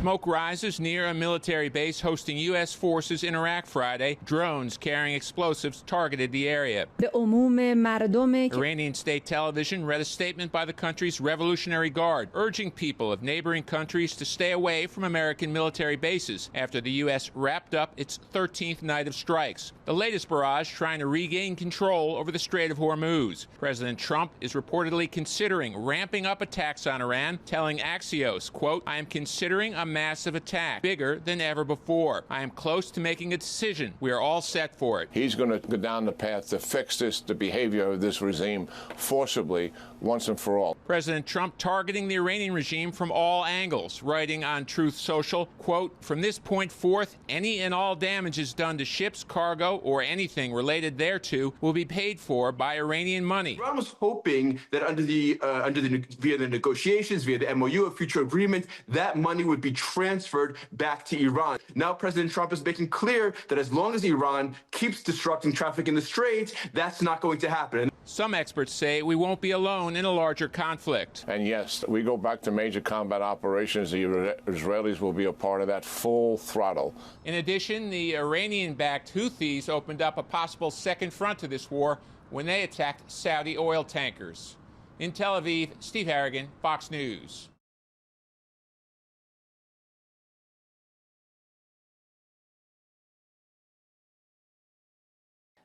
Smoke rises near a military base hosting U.S. forces in Iraq Friday. Drones carrying explosives targeted the area. Iranian state television read a statement by the country's Revolutionary Guard urging people of neighboring countries to stay away from American military bases after the U.S. wrapped up its 13th night of strikes. The latest barrage trying to regain control over the Strait of Hormuz. President Trump is reportedly considering ramping up attacks on Iran, telling Axios, quote, "I am considering a massive attack, bigger than ever before. I am close to making a decision. We are all set for it." He's going to go down the path to fix the behavior of this regime forcibly once and for all. President Trump targeting the Iranian regime from all angles, writing on Truth Social, quote, "From this point forth, any and all damages done to ships, cargo, or anything related thereto will be paid for by Iranian money." Iran was hoping that via the negotiations, via the MOU, a future agreement, that money would be transferred back to Iran. Now President Trump is making clear that as long as Iran keeps disrupting traffic in the Strait, that's not going to happen. Some experts say we won't be alone in a larger conflict. And yes, we go back to major combat operations. The Israelis will be a part of that full throttle. In addition, the Iranian-backed Houthis opened up a possible second front to this war when they attacked Saudi oil tankers. In Tel Aviv, Steve Harrigan, Fox News.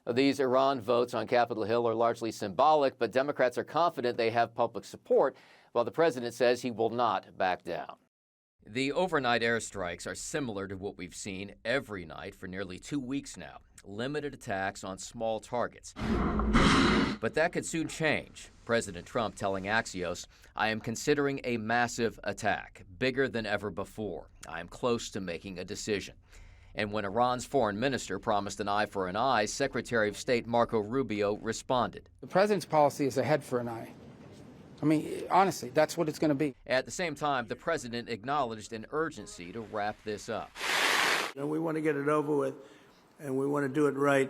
These Iran votes on Capitol Hill are largely symbolic, but Democrats are confident they have public support, while the president says he will not back down. The overnight airstrikes are similar to what we've seen every night for nearly 2 weeks now. Limited attacks on small targets. But that could soon change. President Trump telling Axios, "I am considering a massive attack, bigger than ever before. I am close to making a decision." And when Iran's foreign minister promised an eye for an eye, Secretary of State Marco Rubio responded. The president's policy is a head for an eye. I mean, honestly, that's what it's going to be. At the same time, the president acknowledged an urgency to wrap this up. And we want to get it over with, and we want to do it right,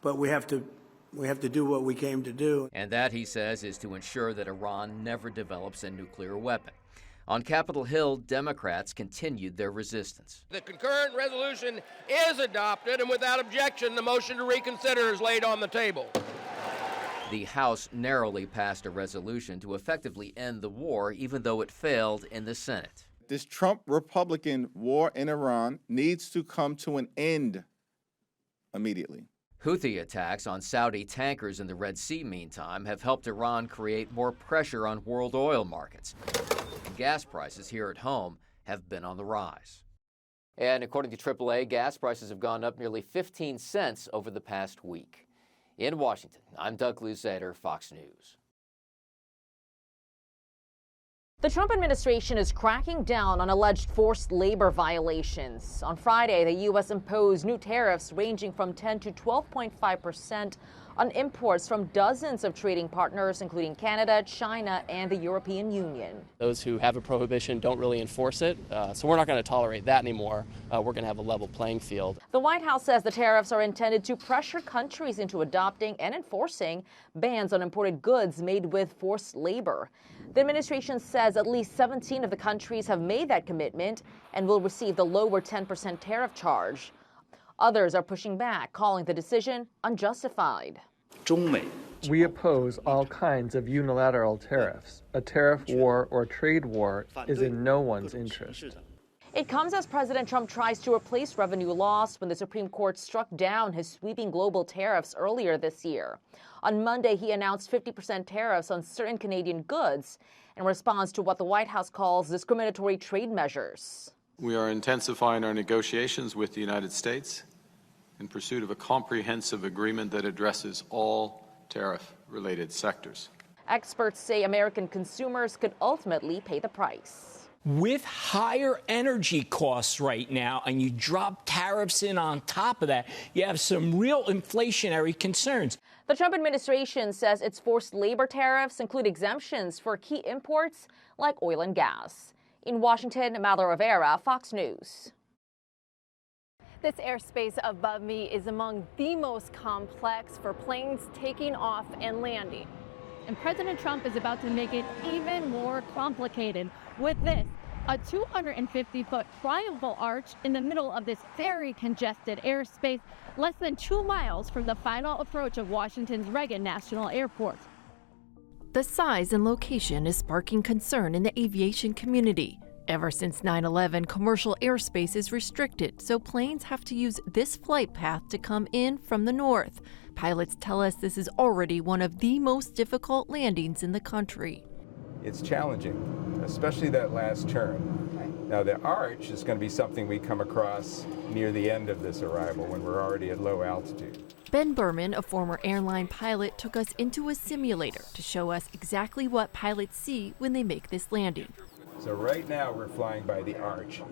but we have to do what we came to do. And that, he says, is to ensure that Iran never develops a nuclear weapon. On Capitol Hill, Democrats continued their resistance. The concurrent resolution is adopted, and without objection, the motion to reconsider is laid on the table. The House narrowly passed a resolution to effectively end the war, even though it failed in the Senate. This Trump-Republican war in Iran needs to come to an end immedially. Houthi attacks on Saudi tankers in the Red Sea, meantime, have helped Iran create more pressure on world oil markets. Gas prices here at home have been on the rise. And according to AAA, gas prices have gone up nearly 15 cents over the past week. In Washington, I'm Doug Luzader, Fox News. The Trump administration is cracking down on alleged forced labor violations. On Friday, the U.S. imposed new tariffs ranging from 10 to 12.5% on imports from dozens of trading partners, including Canada, China, and the European Union. Those who have a prohibition don't really enforce it, so we're not going to tolerate that anymore. We're going to have a level playing field. The White House says the tariffs are intended to pressure countries into adopting and enforcing bans on imported goods made with forced labor. The administration says at least 17 of the countries have made that commitment and will receive the lower 10% tariff charge. Others are pushing back, calling the decision unjustified. We oppose all kinds of unilateral tariffs. A tariff war or trade war is in no one's interest. It comes as President Trump tries to replace revenue lost when the Supreme Court struck down his sweeping global tariffs earlier this year. On Monday, he announced 50% tariffs on certain Canadian goods in response to what the White House calls discriminatory trade measures. We are intensifying our negotiations with the United States in pursuit of a comprehensive agreement that addresses all tariff-related sectors. Experts say American consumers could ultimately pay the price. With higher energy costs right now, and you drop tariffs in on top of that, you have some real inflationary concerns. The Trump administration says its forced labor tariffs include exemptions for key imports like oil and gas. In Washington, Mallory Rivera, Fox News. This airspace above me is among the most complex for planes taking off and landing. And President Trump is about to make it even more complicated with this A 250-foot triumphal arch in the middle of this very congested airspace, less than 2 miles from the final approach of Washington's Reagan National Airport. The size and location is sparking concern in the aviation community. Ever since 9/11, commercial airspace is restricted, so planes have to use this flight path to come in from the north. Pilots tell us this is already one of the most difficult landings in the country. It's challenging, especially that last turn. Now the arch is going to be something we come across near the end of this arrival when we're already at low altitude. Ben Berman, a former airline pilot, took us into a simulator to show us exactly what pilots see when they make this landing. So right now we're flying by the arch.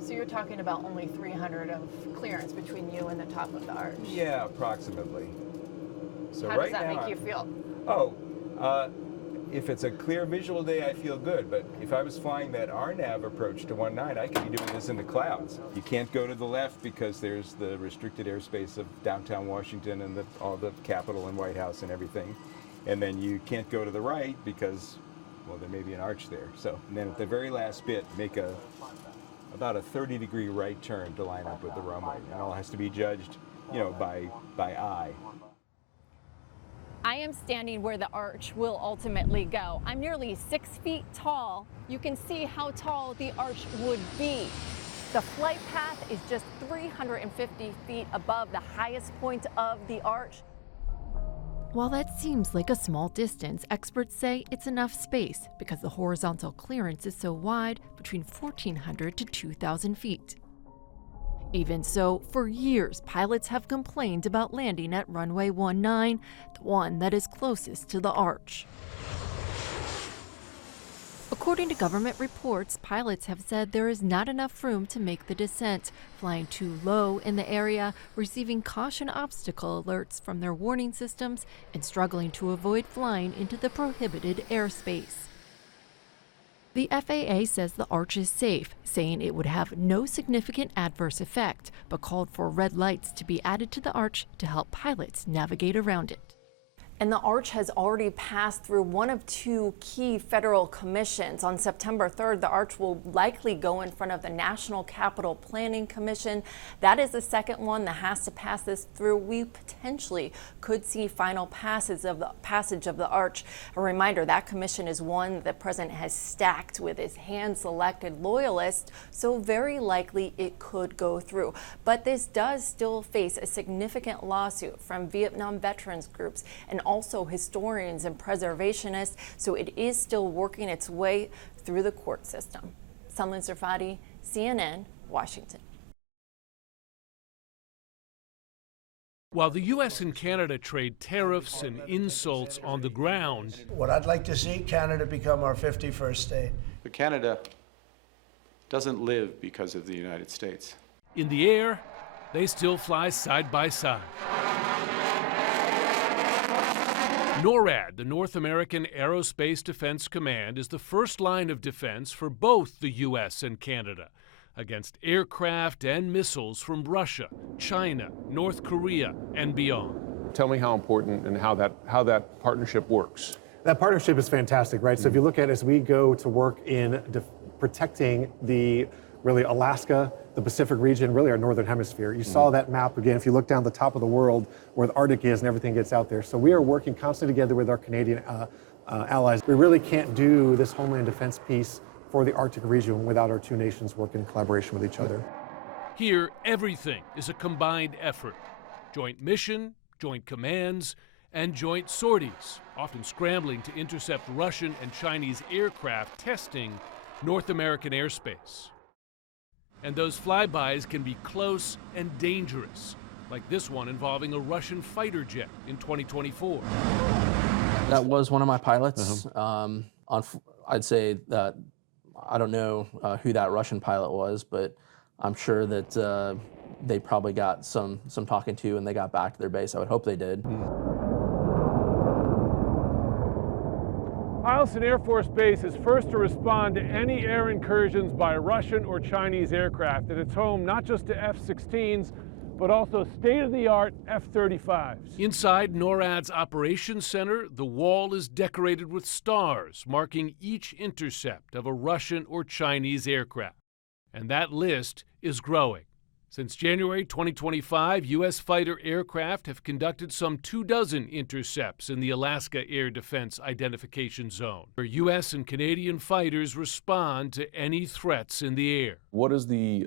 So you're talking about only 300 of clearance between you and the top of the arch? Yeah, approximately. So How right does that now, make you feel? If it's a clear visual day, I feel good. But if I was flying that RNAV approach to 19, I could be doing this in the clouds. You can't go to the left because there's the restricted airspace of downtown Washington and all the Capitol and White House and everything. And then you can't go to the right because, well, there may be an arch there. So, and then at the very last bit, make about a 30-degree right turn to line up with the runway. And all has to be judged, by eye. I am standing where the arch will ultimately go. I'm nearly 6 feet tall. You can see how tall the arch would be. The flight path is just 350 feet above the highest point of the arch. While that seems like a small distance, experts say it's enough space because the horizontal clearance is so wide, between 1,400 to 2,000 feet. Even so, for years, pilots have complained about landing at runway 19, the one that is closest to the arch. According to government reports, pilots have said there is not enough room to make the descent, flying too low in the area, receiving caution obstacle alerts from their warning systems, and struggling to avoid flying into the prohibited airspace. The FAA says the arch is safe, saying it would have no significant adverse effect, but called for red lights to be added to the arch to help pilots navigate around it. And the arch has already passed through one of 2 key federal commissions. On September 3rd, the arch will likely go in front of the National Capital Planning Commission. That is the second one that has to pass this through. We potentially could see final passage of the arch. A reminder, that commission is one that the president has stacked with his hand-selected loyalists, so very likely it could go through. But this does still face a significant lawsuit from Vietnam veterans groups and also historians and preservationists, so it is still working its way through the court system. Sunlin Sarfati, CNN, Washington. While the U.S. and Canada trade tariffs and insults on the ground, What I'd like to see, Canada become our 51st state. But Canada doesn't live because of the United States. in the air, they still fly side by side. NORAD, the North American Aerospace Defense Command, is the first line of defense for both the U.S. and Canada against aircraft and missiles from Russia, China, North Korea, and beyond. Tell me how important and how that partnership works. That partnership is fantastic, right? So if you look at it, as we go to work in protecting the really Alaska, the Pacific region, really our northern hemisphere. You saw that map again, if you look down the top of the world where the Arctic is and everything gets out there. So we are working constantly together with our Canadian allies. We really can't do this homeland defense piece for the Arctic region without our two nations working in collaboration with each other. Here, everything is a combined effort. Joint mission, joint commands, and joint sorties, often scrambling to intercept Russian and Chinese aircraft testing North American airspace. And those flybys can be close and dangerous, like this one involving a Russian fighter jet in 2024. That was one of my pilots. I'd say that I don't know who that Russian pilot was, but I'm sure that they probably got some talking to and they got back to their base. I would hope they did. Eielson Air Force Base is first to respond to any air incursions by Russian or Chinese aircraft, and it's home not just to F-16s, but also state-of-the-art F-35s. Inside NORAD's operations center, the wall is decorated with stars marking each intercept of a Russian or Chinese aircraft. And that list is growing. Since January 2025, U.S. fighter aircraft have conducted some 24 intercepts in the Alaska Air Defense Identification Zone, where U.S. and Canadian fighters respond to any threats in the air. What is the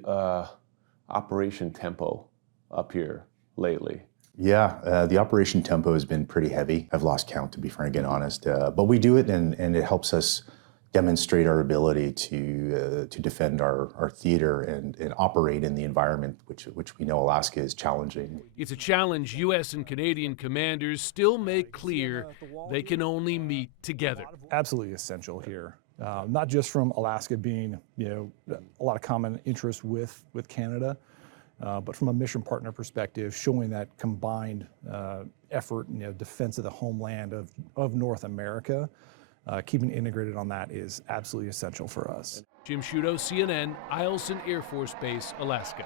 operation tempo up here lately? Yeah, the operation tempo has been pretty heavy. I've lost count, to be frank and honest. But we do it, and it helps us demonstrate our ability to defend our theater and operate in the environment, which we know Alaska is challenging. It's a challenge U.S. and Canadian commanders still make clear they can only meet together. Absolutely essential here, not just from Alaska being, a lot of common interest with Canada, but from a mission partner perspective, showing that combined effort, defense of the homeland of North America. Keeping integrated on that is absolutely essential for us. Jim Sciutto, CNN, Eielson Air Force Base, Alaska.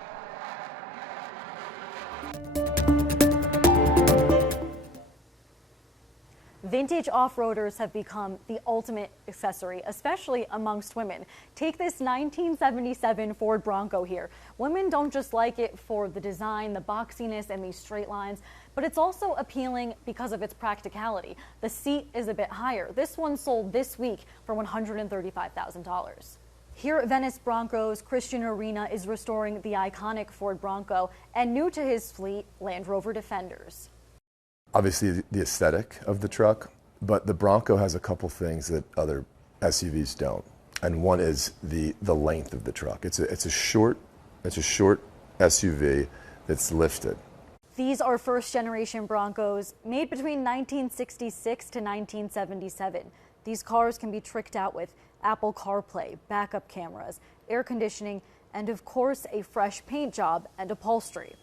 Vintage off-roaders have become the ultimate accessory, especially amongst women. Take this 1977 Ford Bronco here. Women don't just like it for the design, the boxiness, and these straight lines, but it's also appealing because of its practicality. The seat is a bit higher. This one sold this week for $135,000. Here at Venice Broncos, Christian Arena is restoring the iconic Ford Bronco and new to his fleet, Land Rover Defenders. Obviously the aesthetic of the truck, but the Bronco has a couple things that other SUVs don't. And one is the length of the truck. It's a short SUV that's lifted. These are first-generation Broncos made between 1966 to 1977. These cars can be tricked out with Apple CarPlay, backup cameras, air conditioning, and of course a fresh paint job and upholstery.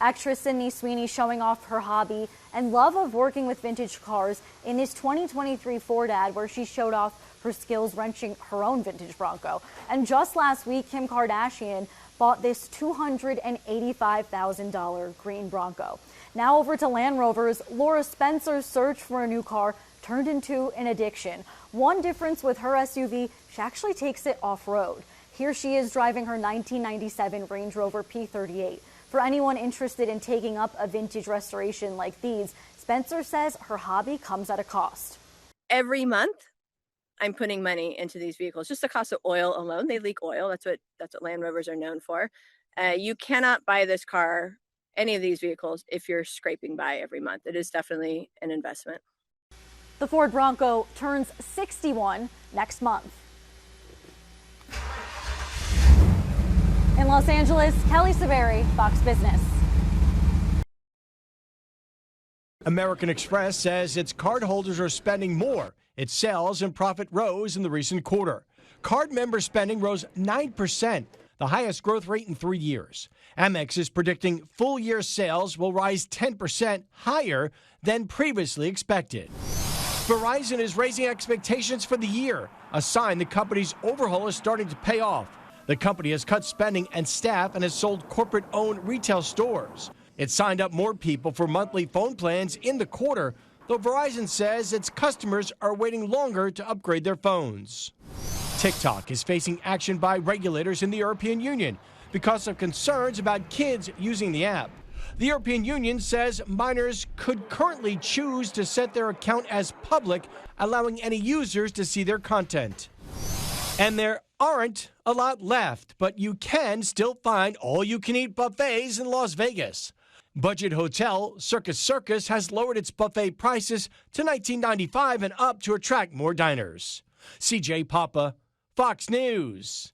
Actress Sydney Sweeney showing off her hobby and love of working with vintage cars in this 2023 Ford ad where she showed off her skills wrenching her own vintage Bronco. And just last week, Kim Kardashian bought this $285,000 green Bronco. Now over to Land Rover's. Laura Spencer's search for a new car turned into an addiction. One difference with her SUV, she actually takes it off-road. Here she is driving her 1997 Range Rover P38. For anyone interested in taking up a vintage restoration like these, Spencer says her hobby comes at a cost. Every month, I'm putting money into these vehicles. Just the cost of oil alone. They leak oil. That's what Land Rovers are known for. You cannot buy this car, any of these vehicles, if you're scraping by every month. It is definitely an investment. The Ford Bronco turns 61 next month. In Los Angeles, Kelly Severi, Fox Business. American Express says its cardholders are spending more. Its sales and profit rose in the recent quarter. Card member spending rose 9%, the highest growth rate in 3 years. Amex is predicting full-year sales will rise 10% higher than previously expected. Verizon is raising expectations for the year, a sign the company's overhaul is starting to pay off. The company has cut spending and staff and has sold corporate-owned retail stores. It signed up more people for monthly phone plans in the quarter, though Verizon says its customers are waiting longer to upgrade their phones. TikTok is facing action by regulators in the European Union because of concerns about kids using the app. The European Union says minors could currently choose to set their account as public, allowing any users to see their content. And there aren't a lot left, but you can still find all-you-can-eat buffets in Las Vegas. Budget hotel Circus Circus has lowered its buffet prices to $19.95 and up to attract more diners. CJ Papa, Fox News.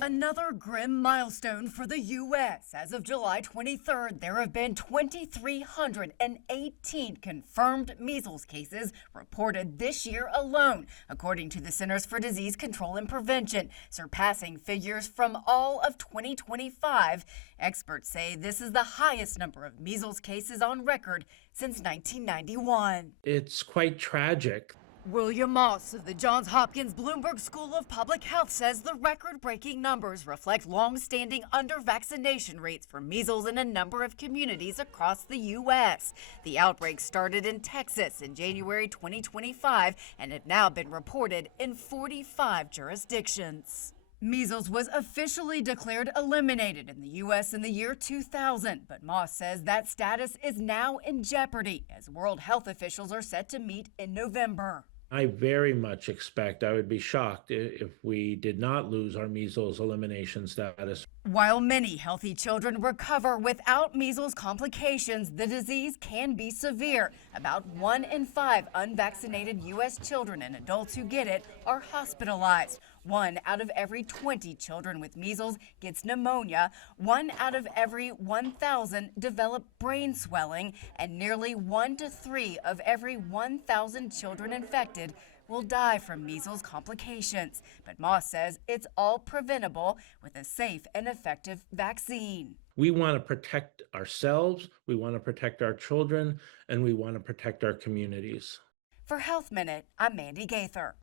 Another grim milestone for the U.S. As of July 23rd, there have been 2,318 confirmed measles cases reported this year alone, according to the Centers for Disease Control and Prevention, surpassing figures from all of 2025. Experts say this is the highest number of measles cases on record since 1991. It's quite tragic. William Moss of the Johns Hopkins Bloomberg School of Public Health says the record-breaking numbers reflect long-standing under-vaccination rates for measles in a number of communities across the U.S. The outbreak started in Texas in January 2025 and have now been reported in 45 jurisdictions. Measles was officially declared eliminated in the U.S. in the year 2000, but Moss says that status is now in jeopardy as world health officials are set to meet in November. I very much expect, I would be shocked if we did not lose our measles elimination status. While many healthy children recover without measles complications, the disease can be severe. About 1 in 5 unvaccinated U.S. children and adults who get it are hospitalized. 1 out of every 20 children with measles gets pneumonia, 1 out of every 1,000 develop brain swelling, and nearly 1 to 3 of every 1,000 children infected will die from measles complications. But Moss says it's all preventable with a safe and effective vaccine. We want to protect ourselves, we want to protect our children, and we want to protect our communities. For Health Minute, I'm Mandy Gaither.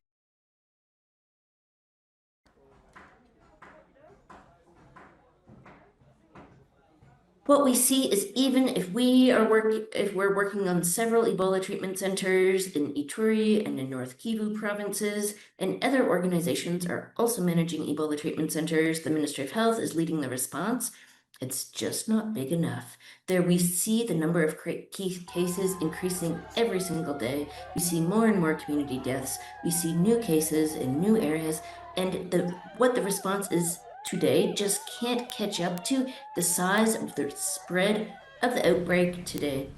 What we see is even if we're working on several Ebola treatment centers in Ituri and in North Kivu provinces, and other organizations are also managing Ebola treatment centers, the Ministry of Health is leading the response. It's just not big enough. There we see the number of cases increasing every single day. We see more and more community deaths. We see new cases in new areas, and what the response is today just can't catch up to the size of the spread of the outbreak today.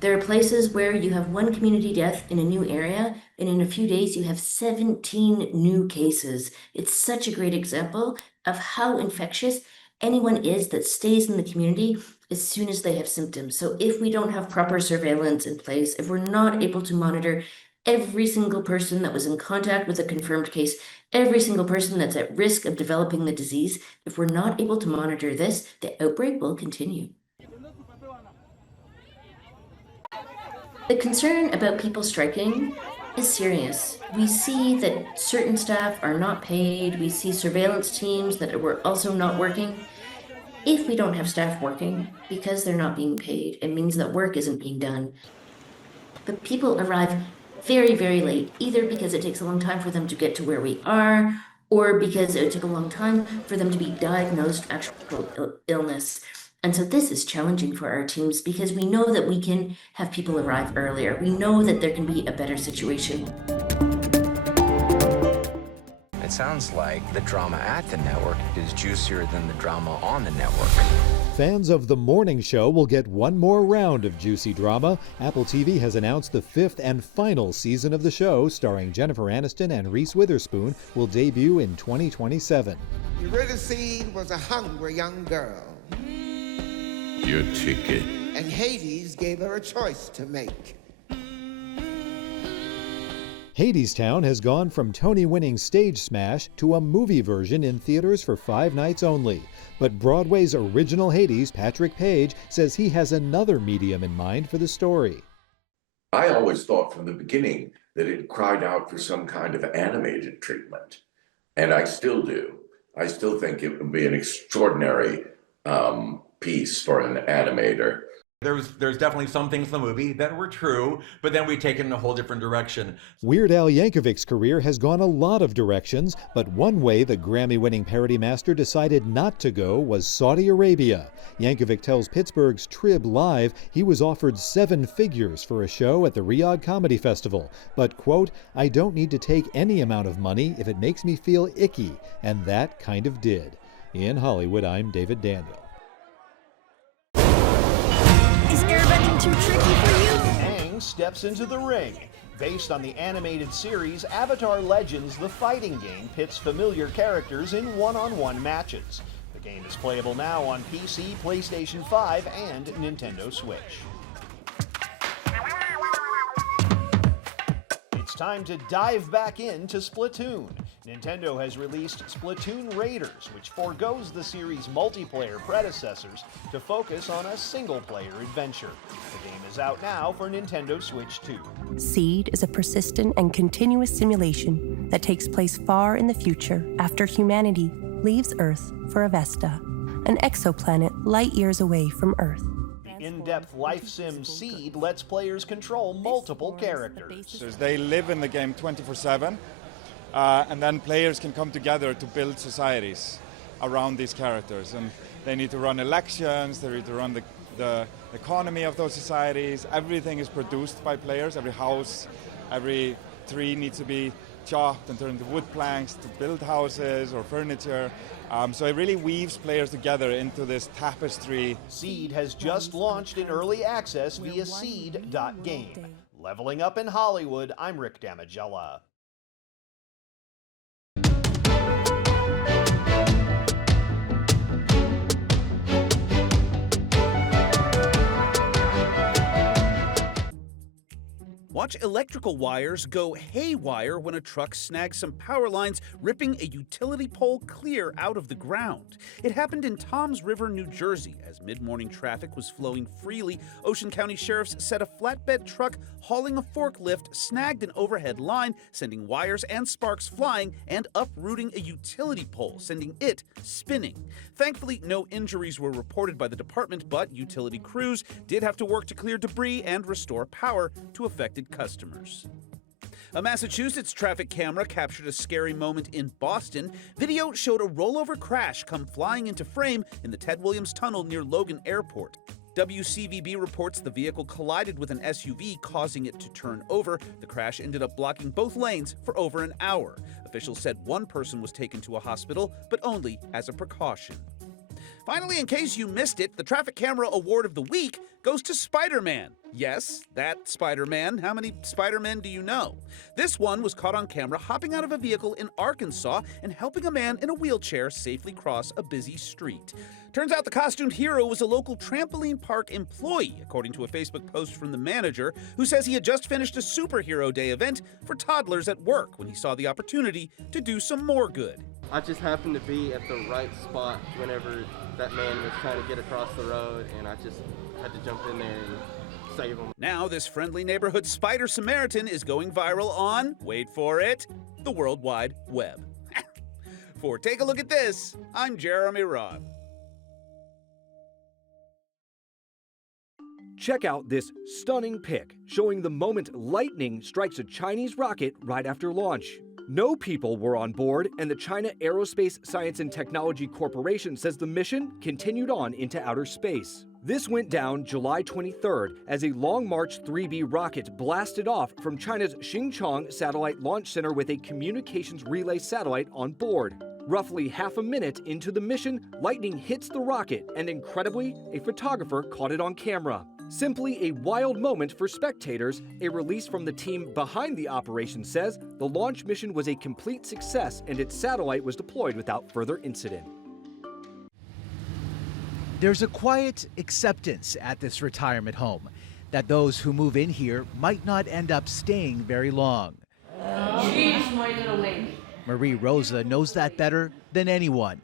There are places where you have 1 community death in a new area, and in a few days you have 17 new cases. It's such a great example of how infectious anyone is that stays in the community as soon as they have symptoms. So if we don't have proper surveillance in place, if we're not able to monitor every single person that was in contact with a confirmed case, every single person that's at risk of developing the disease, if we're not able to monitor this, the outbreak will continue. The concern about people striking is serious. We see that certain staff are not paid. We see surveillance teams that were also not working. If we don't have staff working because they're not being paid, it means that work isn't being done. But people arrive very, very late, either because it takes a long time for them to get to where we are, or because it took a long time for them to be diagnosed with actual illness. And so this is challenging for our teams because we know that we can have people arrive earlier. We know that there can be a better situation. It sounds like the drama at the network is juicier than the drama on the network. Fans of The Morning Show will get one more round of juicy drama. Apple TV has announced the 5th and final season of the show, starring Jennifer Aniston and Reese Witherspoon, will debut in 2027. Eurydice was a hungry young girl. Your ticket. And Hades gave her a choice to make. Hadestown has gone from Tony-winning stage smash to a movie version in theaters for 5 nights only. But Broadway's original Hades, Patrick Page, says he has another medium in mind for the story. I always thought from the beginning that it cried out for some kind of animated treatment, and I still do. I still think it would be an extraordinary piece for an animator. There's definitely some things in the movie that were true, but then we take it in a whole different direction. Weird Al Yankovic's career has gone a lot of directions, but one way the Grammy-winning parody master decided not to go was Saudi Arabia. Yankovic tells Pittsburgh's Trib Live he was offered 7 figures for a show at the Riyadh Comedy Festival, but, quote, "I don't need to take any amount of money if it makes me feel icky," and that kind of did. In Hollywood, I'm David Daniel. Is airbending too tricky for you? Aang steps into the ring. Based on the animated series Avatar Legends, the fighting game pits familiar characters in one-on-one matches. The game is playable now on PC, PlayStation 5, and Nintendo Switch. It's time to dive back into Splatoon. Nintendo has released Splatoon Raiders, which forgoes the series' multiplayer predecessors to focus on a single-player adventure. The game is out now for Nintendo Switch 2. Seed is a persistent and continuous simulation that takes place far in the future after humanity leaves Earth for Avesta, an exoplanet light years away from Earth. The in-depth life sim Seed lets players control multiple characters. They live in the game 24/7. And then players can come together to build societies around these characters. And they need to run elections, they need to run the economy of those societies. Everything is produced by players. Every house, every tree needs to be chopped and turned into wood planks to build houses or furniture. So it really weaves players together into this tapestry. Seed has just launched in early access via seed.game. Leveling up in Hollywood, I'm Rick Damigella. Watch electrical wires go haywire when a truck snags some power lines, ripping a utility pole clear out of the ground. It happened in Toms River, New Jersey. As mid-morning traffic was flowing freely, Ocean County sheriffs said a flatbed truck hauling a forklift snagged an overhead line, sending wires and sparks flying and uprooting a utility pole, sending it spinning. Thankfully, no injuries were reported by the department, but utility crews did have to work to clear debris and restore power to affected customers. A Massachusetts traffic camera captured a scary moment in Boston. Video showed a rollover crash come flying into frame in the Ted Williams Tunnel near Logan Airport. WCVB reports the vehicle collided with an SUV, causing it to turn over. The crash ended up blocking both lanes for over an hour. Officials said one person was taken to a hospital, but only as a precaution. Finally, in case you missed it, the Traffic Camera Award of the Week goes to Spider-Man. Yes, that Spider-Man. How many Spider-Men do you know? This one was caught on camera hopping out of a vehicle in Arkansas and helping a man in a wheelchair safely cross a busy street. Turns out the costumed hero was a local trampoline park employee, according to a Facebook post from the manager, who says he had just finished a Superhero Day event for toddlers at work when he saw the opportunity to do some more good. I just happened to be at the right spot whenever that man was trying to get across the road, and I just had to jump in there and save him. Now this friendly neighborhood Spider Samaritan is going viral on, wait for it, the World Wide Web. For Take a Look at This, I'm Jeremy Roth. Check out this stunning pic showing the moment lightning strikes a Chinese rocket right after launch. No people were on board, and the China Aerospace Science and Technology Corporation says the mission continued on into outer space. This went down July 23rd as a Long March 3B rocket blasted off from China's Xinjiang Satellite Launch Center with a communications relay satellite on board. Roughly half a minute into the mission, lightning hits the rocket, and incredibly, a photographer caught it on camera. Simply a wild moment for spectators. A release from the team behind the operation says the launch mission was a complete success and its satellite was deployed without further incident. There's a quiet acceptance at this retirement home that those who move in here might not end up staying very long. She's my little lady. Marie Rosa knows that better than anyone.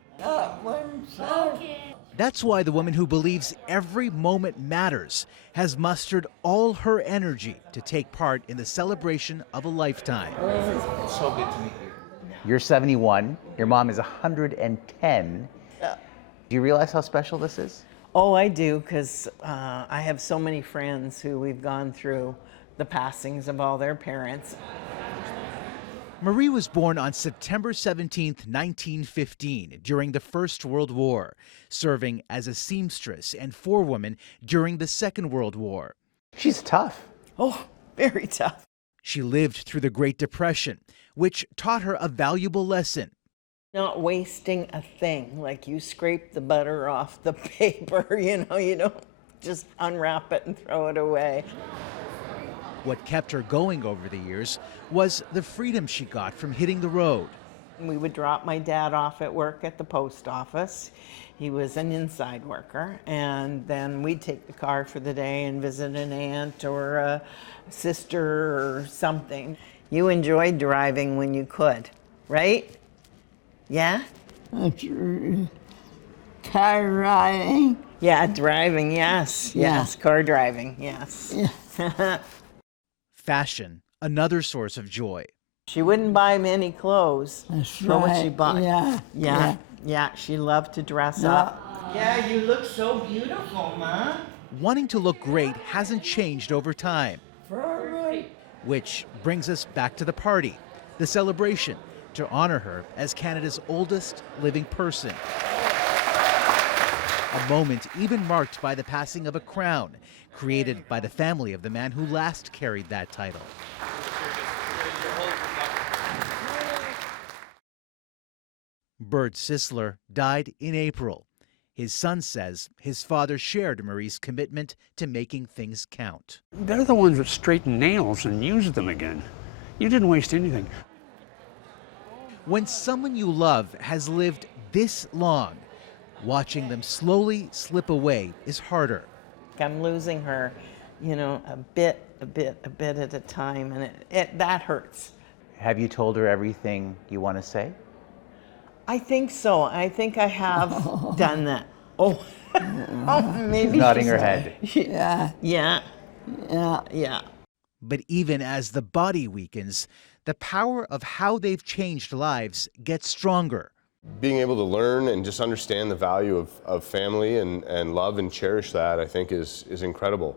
That's why the woman who believes every moment matters has mustered all her energy to take part in the celebration of a lifetime. It's so good to meet you. You're 71, your mom is 110. Do you realize how special this is? Oh, I do, because I have so many friends who we've gone through the passings of all their parents. Marie was born on September 17, 1915, during the First World War, serving as a seamstress and forewoman during the Second World War. She's tough. Oh, very tough. She lived through the Great Depression, which taught her a valuable lesson. Not wasting a thing, like you scrape the butter off the paper, you don't just unwrap it and throw it away. What kept her going over the years was the freedom she got from hitting the road. We would drop my dad off at work at the post office. He was an inside worker, and then we'd take the car for the day and visit an aunt or a sister or something. You enjoyed driving when you could. right? Yeah? Car driving. Yeah, driving, yes. Yeah. Yes, car driving, yes. Fashion, another source of joy. She wouldn't buy many clothes. That's Know what she right. bought? Yeah. Yeah, she loved to dress up. Yeah, you look so beautiful, Ma. Wanting to look great hasn't changed over time. Right. Which brings us back to the party, the celebration, to honor her as Canada's oldest living person. A moment even marked by the passing of a crown, created by the family of the man who last carried that title. Bert Sisler died in April. His son says his father shared Marie's commitment to making things count. They're the ones that straighten nails and use them again. You didn't waste anything. When someone you love has lived this long, watching them slowly slip away is harder. I'm losing her, a bit at a time, and that hurts. Have you told her everything you want to say? I think so. I think I have done that. Oh, maybe. She's nodding her head. Yeah. But even as the body weakens, the power of how they've changed lives gets stronger. Being able to learn and just understand the value of family and love and cherish that, I think, is incredible.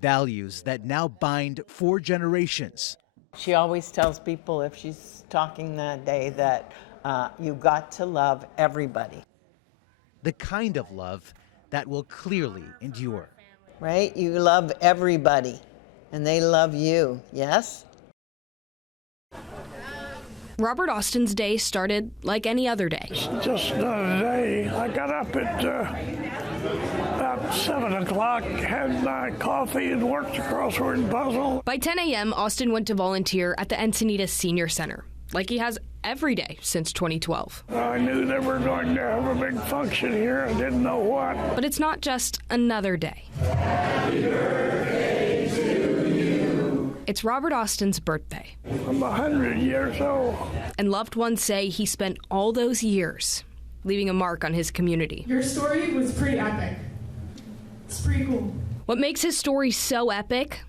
Values that now bind 4 generations. She always tells people, if she's talking that day, that you got to love everybody. The kind of love that will clearly endure. Right? You love everybody, and they love you, yes? Robert Austin's day started like any other day. Just another day. I got up at about 7 o'clock, had my coffee, and worked a crossword puzzle. By 10 a.m., Austin went to volunteer at the Encinitas Senior Center, like he has every day since 2012. I knew they were going to have a big function here. I didn't know what. But it's not just another day. Happy birthday to you. It's Robert Austin's birthday. I'm 100 years old. And loved ones say he spent all those years leaving a mark on his community. Your story was pretty epic. It's pretty cool. What makes his story so epic?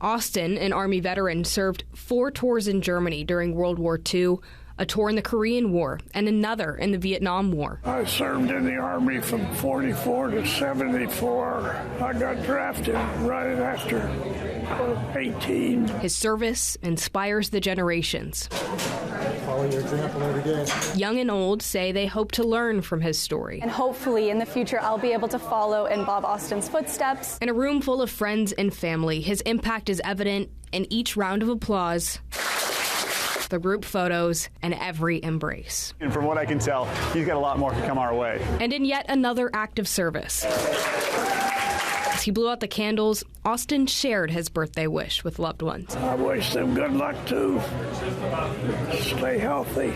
Austin, an Army veteran, served 4 tours in Germany during World War II, a tour in the Korean War, and another in the Vietnam War. I served in the Army from 44 to 74. I got drafted right after 18. His service inspires the generations. Follow your example every day. Young and old say they hope to learn from his story. And hopefully in the future I'll be able to follow in Bob Austin's footsteps. In a room full of friends and family, his impact is evident in each round of applause, the group photos, and every embrace. And from what I can tell, he's got a lot more to come our way. And in yet another act of service. As he blew out the candles, Austin shared his birthday wish with loved ones. I wish them good luck too. Stay healthy.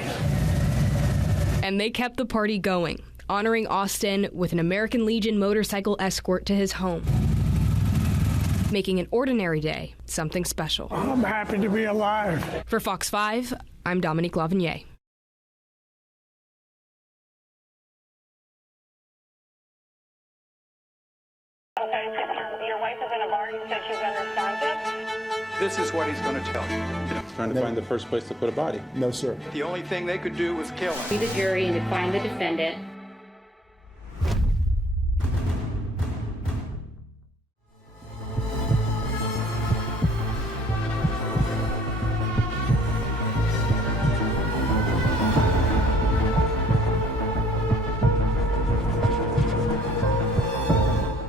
And they kept the party going, honoring Austin with an American Legion motorcycle escort to his home, making an ordinary day something special. I'm happy to be alive. For Fox 5, I'm Dominique Lavigny. Your wife is in a bar. You said she's unresponsive. This is what he's going to tell you. Trying to find the first place to put a body. No, sir. The only thing they could do was kill him. Be the jury and to find the defendant